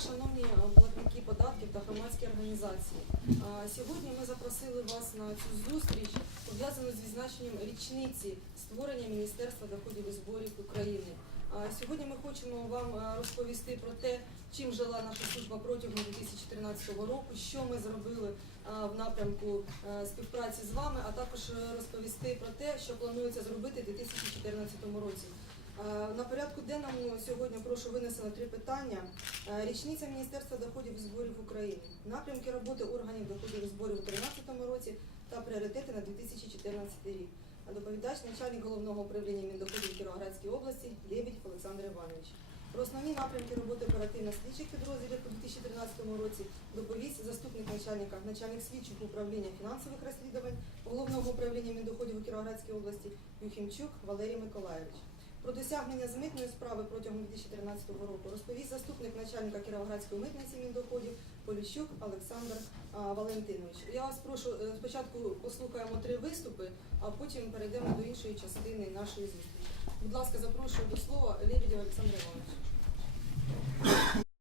шановні е, платники податків та громадські організації. Сьогодні ми запросили вас на цю зустріч, пов'язану з відзначенням річниці створення Міністерства доходів і зборів України. Сьогодні ми хочемо вам е, розповісти про те, чим жила наша служба протягом 2014 року, що ми зробили е, в напрямку співпраці з вами, а також розповісти про те, що планується зробити у 2014 році. Е, На порядку денному сьогодні прошу винесено три питання. Е, Річниця Міністерства доходів і зборів України, напрямки роботи органів доходів і зборів у 2013 році та пріоритети на 2014 рік. Доповідач начальник головного управління Міндоходів Кіровоградській області Лебідь Олександр Іванович. Про основні напрямки роботи оперативно-слідчих підрозділів у 2013 році доповість заступник начальника, начальник слідчого управління фінансових розслідувань головного управління Міндоходів у Кіровоградській області Юхімчук Валерій Миколаєвич. Про досягнення з митної справи протягом 2013 року розповість заступник начальника Кіровоградської митниці Міндоходів Поліщук Олександр Валентинович. Я вас прошу е, спочатку послухаємо три виступи, а потім перейдемо до іншої частини нашої зустрічі. Будь ласка, запрошую до слова Лебедєва Олександра.